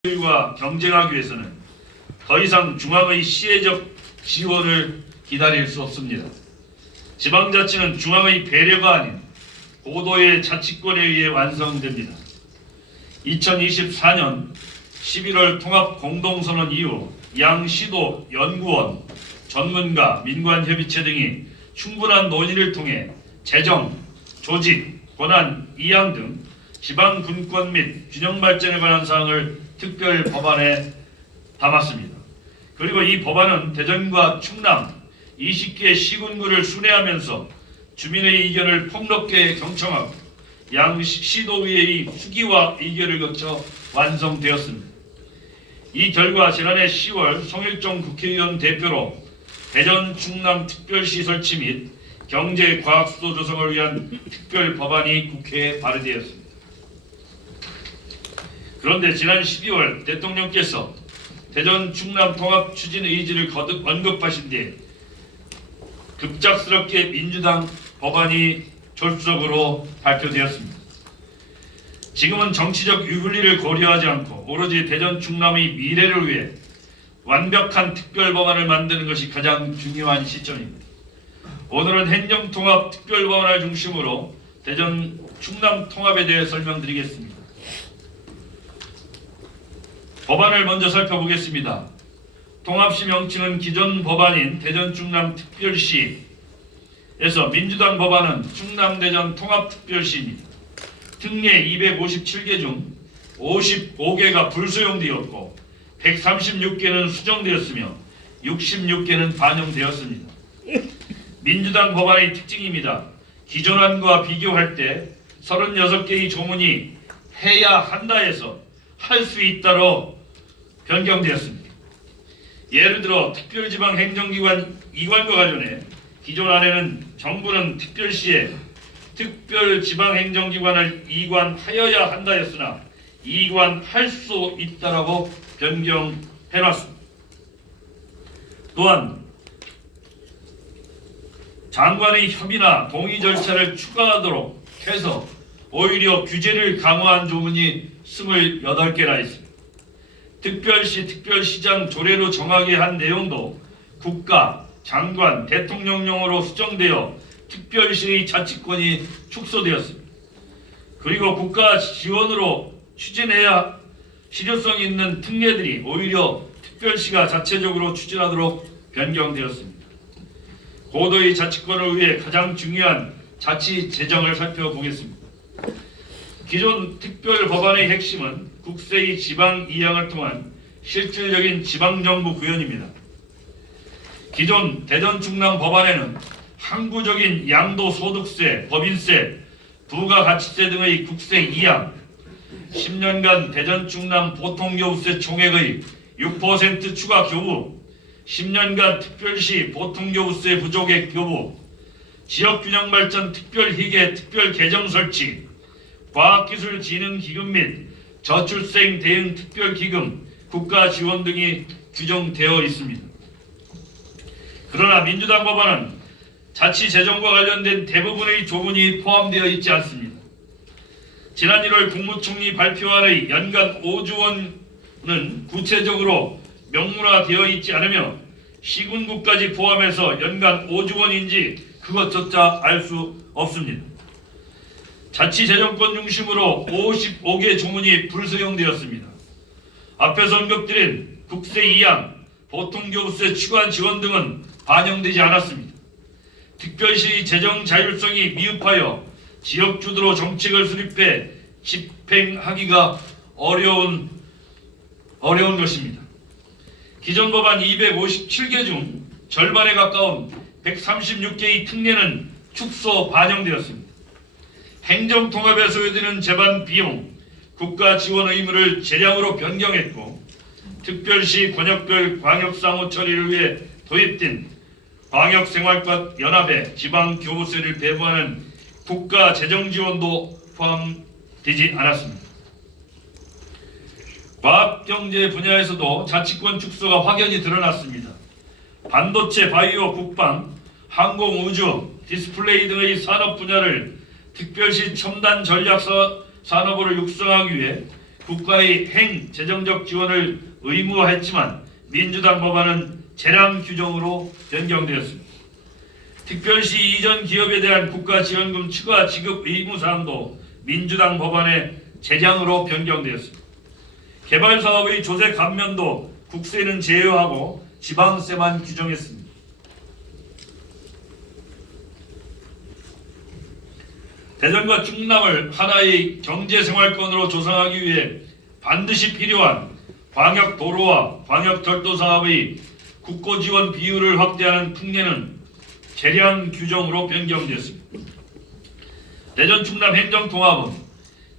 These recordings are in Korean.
과 경쟁하기 위해서는 더 이상 중앙의 시혜적 지원을 기다릴 수 없습니다. 지방자치는 중앙의 배려가 아닌 고도의 자치권에 의해 완성됩니다. 2024년 11월 통합 공동선언 이후 양 시도 연구원, 전문가, 민관협의체 등이 충분한 논의를 통해 재정, 조직, 권한, 이양 등 지방 분권 및 균형 발전에 관한 사항을 특별 법안에 담았습니다. 그리고 이 법안은 대전과 충남 20개 시군구를 순회하면서 주민의 의견을 폭넓게 경청하고 양 시도의회의 수기와 의결을 거쳐 완성되었습니다. 이 결과 지난해 10월 송일종 국회의원 대표로 대전 충남 특별시 설치 및 경제과학수도 조성을 위한 특별 법안이 국회에 발의되었습니다. 그런데 지난 12월 대통령께서 대전 충남 통합 추진 의지를 거듭 언급하신 뒤에 급작스럽게 민주당 법안이 졸속으로 발표되었습니다. 지금은 정치적 유불리를 고려하지 않고 오로지 대전 충남의 미래를 위해 완벽한 특별 법안을 만드는 것이 가장 중요한 시점입니다. 오늘은 행정통합 특별 법안을 중심으로 대전 충남 통합에 대해 설명드리겠습니다. 법안을 먼저 살펴보겠습니다. 통합시 명칭은 기존 법안인 대전 충남 특별시에서 민주당 법안은 충남 대전 통합특별시입니다. 특례 257개 중 55개가 불수용되었고 136개는 수정되었으며 66개는 반영되었습니다. 민주당 법안의 특징입니다. 기존안과 비교할 때 36개의 조문이 해야 한다에서 할 수 있다로 변경되었습니다. 예를 들어 특별지방행정기관 이관과 관련해 기존 안에는 정부는 특별시에 특별지방행정기관을 이관하여야 한다였으나 이관할 수 있다라고 변경해놨습니다. 또한 장관의 협의나 동의 절차를 추가하도록 해서 오히려 규제를 강화한 조문이 28개나 있습니다. 특별시, 특별시장 조례로 정하게 한 내용도 국가, 장관, 대통령령으로 수정되어 특별시의 자치권이 축소되었습니다. 그리고 국가 지원으로 추진해야 실효성 있는 특례들이 오히려 특별시가 자체적으로 추진하도록 변경되었습니다. 고도의 자치권을 위해 가장 중요한 자치 재정을 살펴보겠습니다. 기존 특별 법안의 핵심은 국세의 지방 이양을 통한 실질적인 지방정부 구현입니다. 기존 대전 충남 법안에는 항구적인 양도소득세, 법인세, 부가가치세 등의 국세 이양, 10년간 대전 충남 보통교부세 총액의 6% 추가 교부, 10년간 특별시 보통교부세 부족액 교부, 지역균형발전 특별희계 특별계정 설치, 과학기술진흥기금 및 저출생 대응 특별기금, 국가지원 등이 규정되어 있습니다. 그러나 민주당 법안은 자치재정과 관련된 대부분의 조문이 포함되어 있지 않습니다. 지난 1월 국무총리 발표안의 연간 5조 원은 구체적으로 명문화되어 있지 않으며 시군구까지 포함해서 연간 5조 원인지 그것조차 알 수 없습니다. 자치재정권 중심으로 55개 조문이 불수용되었습니다. 앞에서 언급드린 국세 이양, 보통교부세 추가 지원 등은 반영되지 않았습니다. 특별시의 재정 자율성이 미흡하여 지역주도로 정책을 수립해 집행하기가 어려운 것입니다. 기존 법안 257개 중 절반에 가까운 136개의 특례는 축소 반영되었습니다. 행정통합에 소요되는 재반 비용, 국가 지원 의무를 재량으로 변경했고 특별시 권역별 광역상호 처리를 위해 도입된 광역생활과 연합에 지방교부세를 배부하는 국가 재정지원도 포함되지 않았습니다. 과학경제 분야에서도 자치권 축소가 확연히 드러났습니다. 반도체, 바이오, 국방, 항공, 우주, 디스플레이 등의 산업 분야를 특별시 첨단 전략 산업으로 육성하기 위해 국가의 행 재정적 지원을 의무화했지만 민주당 법안은 재량 규정으로 변경되었습니다. 특별시 이전 기업에 대한 국가지원금 추가 지급 의무사항도 민주당 법안의 재량으로 변경되었습니다. 개발사업의 조세 감면도 국세는 제외하고 지방세만 규정했습니다. 대전과 충남을 하나의 경제생활권으로 조성하기 위해 반드시 필요한 광역도로와 광역철도 사업의 국고지원 비율을 확대하는 특례는 재량 규정으로 변경되었습니다. 대전 충남 행정통합은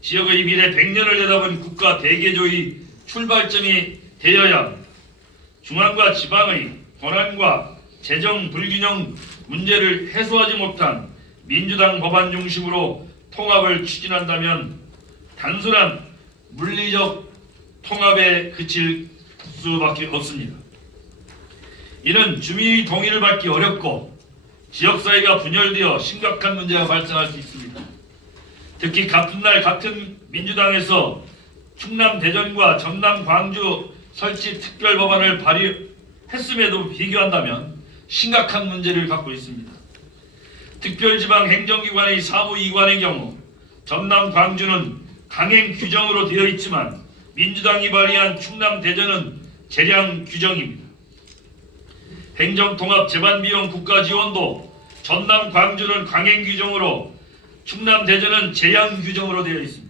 지역의 미래 100년을 내다본 국가 대개조의 출발점이 되어야 합니다. 중앙과 지방의 권한과 재정 불균형 문제를 해소하지 못한 민주당 법안 중심으로 통합을 추진한다면 단순한 물리적 통합에 그칠 수밖에 없습니다. 이는 주민의 동의를 받기 어렵고 지역사회가 분열되어 심각한 문제가 발생할 수 있습니다. 특히 같은 날 같은 민주당에서 충남 대전과 전남 광주 설치 특별법안을 발의했음에도 비교한다면 심각한 문제를 갖고 있습니다. 특별지방행정기관의 사무이관의 경우 전남 광주는 강행 규정으로 되어 있지만 민주당이 발의한 충남 대전은 재량 규정입니다. 행정통합 재반비용 국가지원도 전남 광주는 강행 규정으로 충남 대전은 재량 규정으로 되어 있습니다.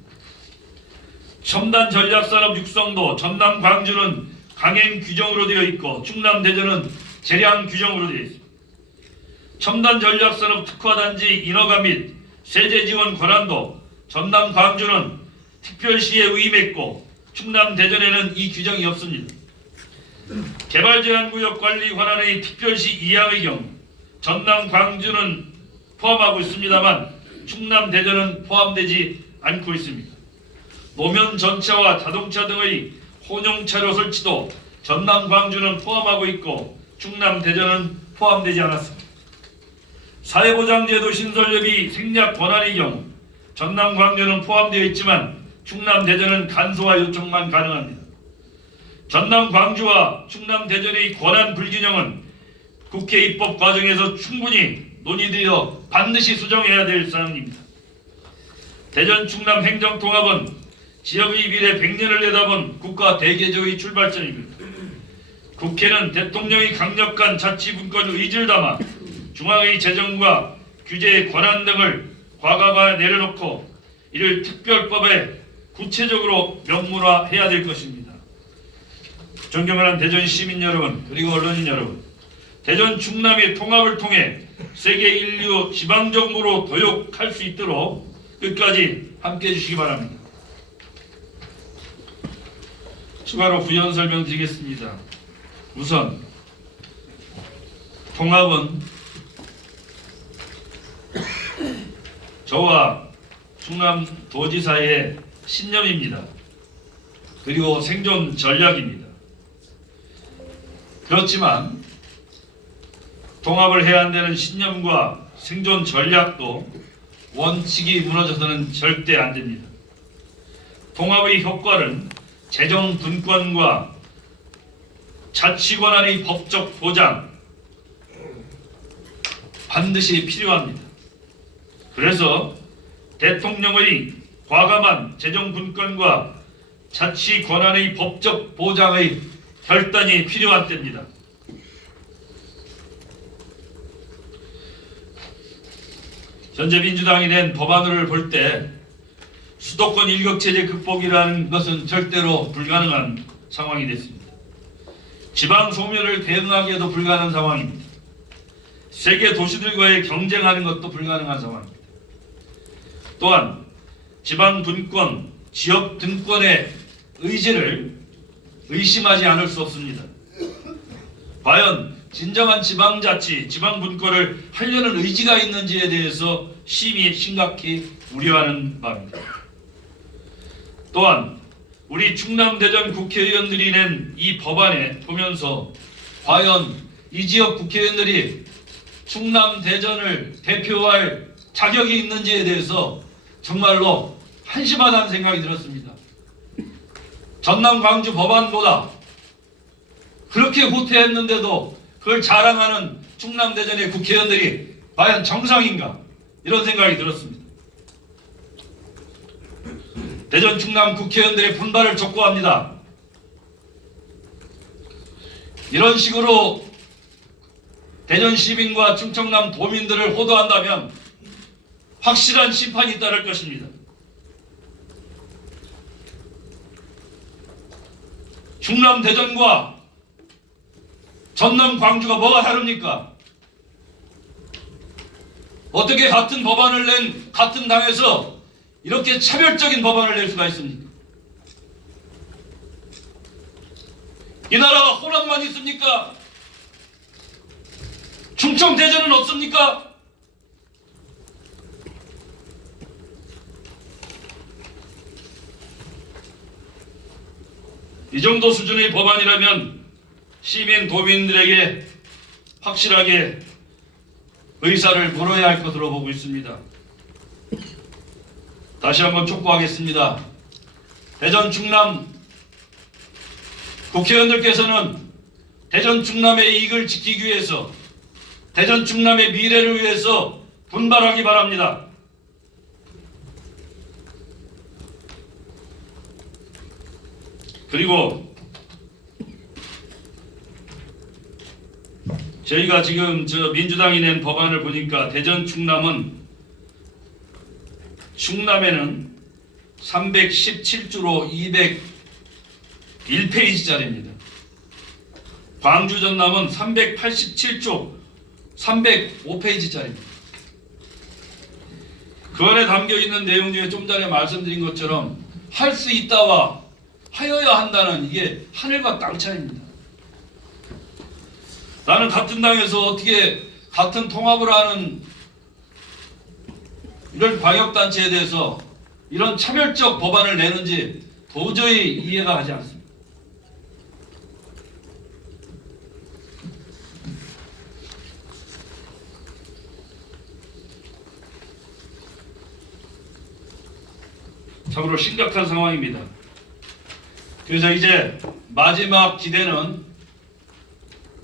첨단 전략산업 육성도 전남 광주는 강행 규정으로 되어 있고 충남 대전은 재량 규정으로 되어 있습니다. 첨단 전략산업 특화단지 인허가 및 세제 지원 권한도 전남 광주는 특별시에 위임했고 충남 대전에는 이 규정이 없습니다. 개발제한구역 관리 권한의 특별시 이항의 경우 전남 광주는 포함하고 있습니다만 충남 대전은 포함되지 않고 있습니다. 노면 전차와 자동차 등의 혼용차로 설치도 전남 광주는 포함하고 있고 충남 대전은 포함되지 않았습니다. 사회보장제도 신설협의 생략 권한의 경우 전남 광주는 포함되어 있지만 충남 대전은 간소화 요청만 가능합니다. 전남 광주와 충남 대전의 권한 불균형은 국회 입법 과정에서 충분히 논의되어 반드시 수정해야 될 사항입니다. 대전 충남 행정통합은 지역의 미래 100년을 내다본 국가 대개조의 출발점입니다. 국회는 대통령의 강력한 자치분권 의지를 담아 중앙의 재정과 규제의 권한 등을 과감하게 내려놓고 이를 특별법에 구체적으로 명문화해야 될 것입니다. 존경하는 대전 시민 여러분 그리고 언론인 여러분, 대전 충남의 통합을 통해 세계 인류 지방정부로 도약할 수 있도록 끝까지 함께해 주시기 바랍니다. 추가로 부연 설명드리겠습니다. 우선 통합은 저와 충남도지사의 신념입니다. 그리고 생존 전략입니다. 그렇지만 통합을 해야 한다는 신념과 생존 전략도 원칙이 무너져서는 절대 안 됩니다. 통합의 효과는 재정 분권과 자치권한의 법적 보장 반드시 필요합니다. 그래서 대통령의 과감한 재정 분권과 자치 권한의 법적 보장의 결단이 필요한 때입니다. 현재 민주당이 낸 법안을 볼 때 수도권 일격체제 극복이라는 것은 절대로 불가능한 상황이 됐습니다. 지방 소멸을 대응하기에도 불가능한 상황입니다. 세계 도시들과의 경쟁하는 것도 불가능한 상황입니다. 또한 지방 분권, 지역 등권의 의지를 의심하지 않을 수 없습니다. 과연 진정한 지방자치, 지방분권을 하려는 의지가 있는지에 대해서 심각히 우려하는 바입니다. 또한 우리 충남 대전 국회의원들이 낸 이 법안에 보면서 과연 이 지역 국회의원들이 충남 대전을 대표할 자격이 있는지에 대해서 정말로 한심하다는 생각이 들었습니다. 전남 광주 법안보다 그렇게 후퇴했는데도 그걸 자랑하는 충남 대전의 국회의원들이 과연 정상인가 이런 생각이 들었습니다. 대전 충남 국회의원들의 분발을 촉구합니다. 이런 식으로 대전 시민과 충청남 도민들을 호도한다면 확실한 심판이 따를 것입니다. 충남 대전과 전남 광주가 뭐가 다릅니까? 어떻게 같은 법안을 낸 같은 당에서 이렇게 차별적인 법안을 낼 수가 있습니까? 이 나라가 호남만 있습니까? 충청 대전은 없습니까? 이 정도 수준의 법안이라면 시민 도민들에게 확실하게 의사를 물어야 할 것으로 보고 있습니다. 다시 한번 촉구하겠습니다. 대전 충남 국회의원들께서는 대전 충남의 이익을 지키기 위해서 대전 충남의 미래를 위해서 분발하기 바랍니다. 그리고 저희가 지금 민주당이 낸 법안을 보니까 대전 충남에는 317조로 201페이지짜리입니다. 광주 전남은 387조 305페이지짜리입니다. 그 안에 담겨있는 내용 중에 좀 전에 말씀드린 것처럼 할 수 있다와 하여야 한다는 이게 하늘과 땅 차이입니다. 나는 같은 당에서 어떻게 같은 통합을 하는 이런 광역단체에 대해서 이런 차별적 법안을 내는지 도저히 이해가 가지 않습니다. 참으로 심각한 상황입니다. 그래서 이제 마지막 기대는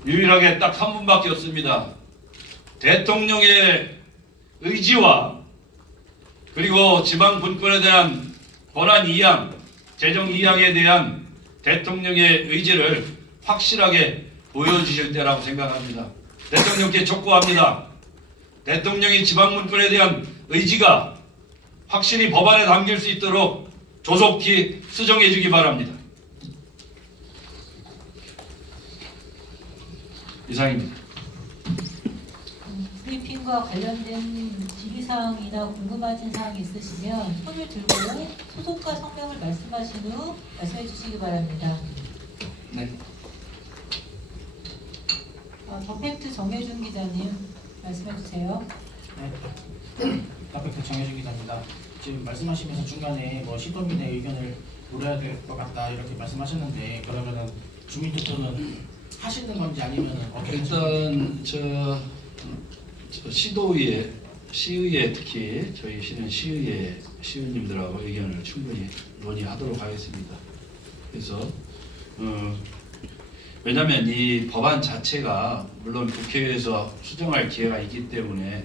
유일하게 딱 3분밖에 없습니다. 대통령의 의지와 그리고 지방 분권에 대한 권한 이양, 재정 이양에 대한 대통령의 의지를 확실하게 보여주실 때라고 생각합니다. 대통령께 촉구합니다. 대통령이 지방 분권에 대한 의지가 확실히 법안에 담길 수 있도록 조속히 수정해 주기 바랍니다. 이상입니다. 브리핑과 관련된 질의사항이나 궁금하신 사항이 있으시면 손을 들고 소속과 성명을 말씀하신 후 말씀해 주시기 바랍니다. 네. 더 팩트 정혜준 기자님 말씀해 주세요. 네, 더 정해준 기자입니다. 지금 말씀하시면서 중간에 시도민의 의견을 물어야 될 것 같다 이렇게 말씀하셨는데 그러면은 주민투표는 하시는 건지 아니면은 어떻게 일단 저 시의회 특히 저희 시는 시의회 시의원님들하고 의견을 충분히 논의하도록 하겠습니다. 그래서 왜냐하면 이 법안 자체가 물론 국회에서 수정할 기회가 있기 때문에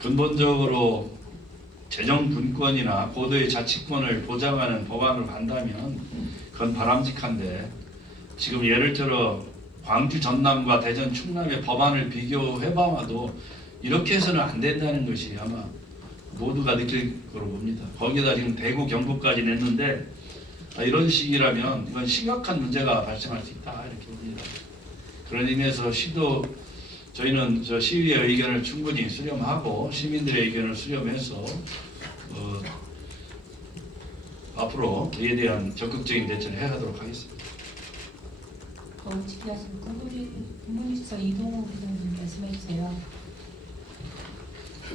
근본적으로 재정 분권이나 고도의 자치권을 보장하는 법안으로 간다면 그건 바람직한데 지금 예를 들어 광주 전남과 대전 충남의 법안을 비교해봐도 이렇게 해서는 안 된다는 것이 아마 모두가 느낄 거로 봅니다. 거기다 지금 대구 경북까지 냈는데 이런 식이라면 이건 심각한 문제가 발생할 수 있다 이렇게 봅니다. 그런 의미에서 저희는 시의회 의견을 충분히 수렴하고 시민들의 의견을 수렴해서 앞으로 이에 대한 적극적인 대처를 해가도록 하겠습니다. 질의하신 국무유지서 이동우 기자님 말씀해 주세요.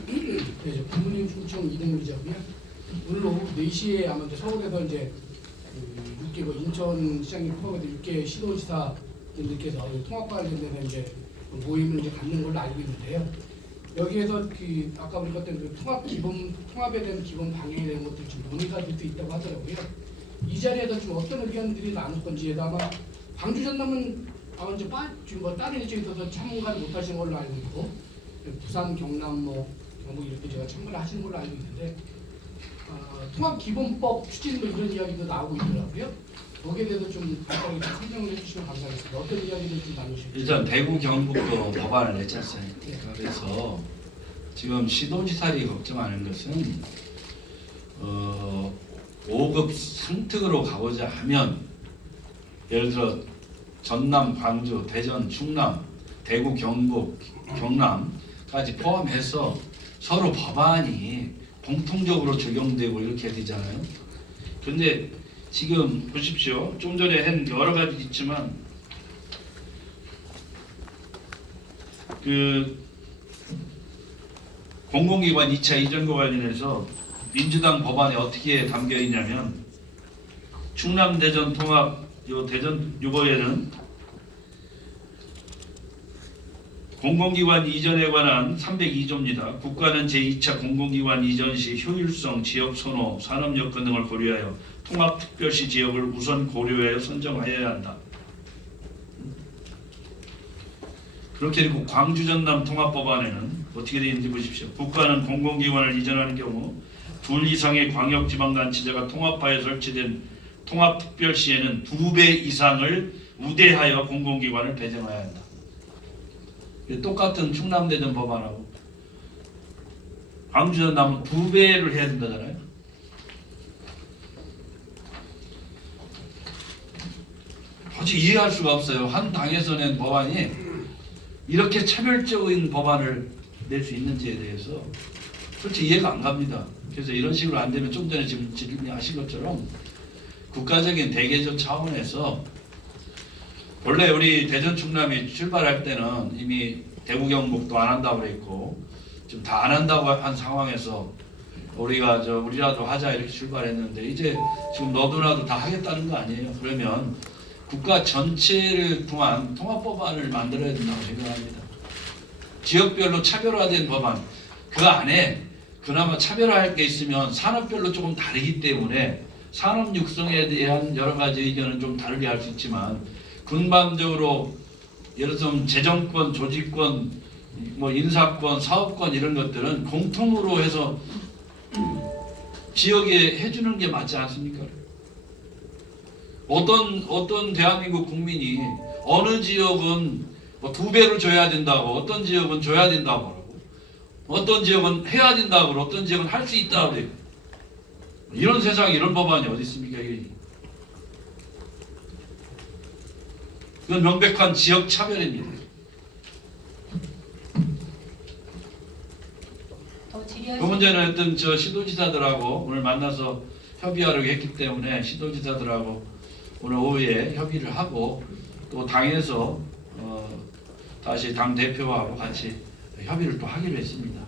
네, 국무님 충청 이동우 기자고요. 오늘 오후 4시에 아마 서울에서 이제 6개 인천시장님 포함해서 6개 시도지사님들께서 통합 관련돼서 이제 모임을 이제 갖는 걸로 알고 있는데요. 여기에서 아까 우리 것때 통합에 대한 기본 방향에 대한 것들이 좀 논의가 될 수 있다고 하더라고요. 이 자리에서 좀 어떤 의견들이 나눌 건지에도 아마 광주 전남은 아마 이제 지금 뭐 다른 일정에 있어서 참가를 못 하신 걸로 알고 있고 부산, 경남, 뭐 경북 이렇게 제가 참가를 하시는 걸로 알고 있는데 통합기본법 추진 뭐 이런 이야기도 나오고 있더라고요. 거기에 대해서 좀 간단히 좀 설명을 해주시면 감사하겠습니다. 어떤 이야기를 좀 나누실지. 일단 대구 경북도 법안을 냈지 않습니까? 그래서 지금 시도지사들이 걱정하는 것은 5급 상특으로 가고자 하면 예를 들어 전남, 광주, 대전, 충남, 대구, 경북, 경남까지 포함해서 서로 법안이 공통적으로 적용되고 이렇게 되잖아요. 근데 지금 보십시오. 좀 전에 한 여러 가지 있지만 그 공공기관 2차 이전과 관련해서 민주당 법안에 어떻게 담겨 있냐면 충남 대전 통합 대전 요거에는 공공기관 이전에 관한 302조입니다. 국가는 제2차 공공기관 이전 시 효율성, 지역 선호, 산업 여건 등을 고려하여 통합특별시 지역을 우선 고려하여 선정하여야 한다. 그렇게 되고 광주 전남 통합법안에는 어떻게 되어 있는지 보십시오. 국가는 공공기관을 이전하는 경우 둘 이상의 광역지방단체제가 통합하여 설치된 통합특별시에는 2배 이상을 우대하여 공공기관을 배정해야 한다. 똑같은 충남대전 법안하고 광주 전남은 2배를 해야 된다잖아요. 솔직히 이해할 수가 없어요. 한 당에서 낸 법안이 이렇게 차별적인 법안을 낼 수 있는지에 대해서 솔직히 이해가 안 갑니다. 그래서 이런 식으로 안 되면 좀 전에 지금 질문하신 것처럼 국가적인 대개적 차원에서 원래 우리 대전 충남이 출발할 때는 이미 대구 경북도 안 한다고 그랬고 지금 다 안 한다고 한 상황에서 우리라도 하자 이렇게 출발했는데 이제 지금 너도나도 다 하겠다는 거 아니에요. 그러면 국가 전체를 통한 통합법안을 만들어야 된다고 생각합니다. 지역별로 차별화된 법안, 그 안에 그나마 차별화할 게 있으면 산업별로 조금 다르기 때문에 산업 육성에 대한 여러 가지 의견은 좀 다르게 할 수 있지만 근반적으로 예를 들면 재정권, 조직권, 뭐 인사권, 사업권 이런 것들은 공통으로 해서 지역에 해주는 게 맞지 않습니까? 어떤 대한민국 국민이 어느 지역은 뭐 2배로 줘야 된다고, 어떤 지역은 줘야 된다고 그러고, 어떤 지역은 해야 된다고 그러고, 어떤 지역은 할 수 있다고 그래요. 이런 세상에 이런 법안이 어디 있습니까? 이건 명백한 지역 차별입니다. 그 문제는 하여튼 시도지사들하고 오늘 만나서 협의하려고 했기 때문에 시도지사들하고 오늘 오후에 협의를 하고 또 당에서 다시 당 대표하고 같이 협의를 또 하기로 했습니다.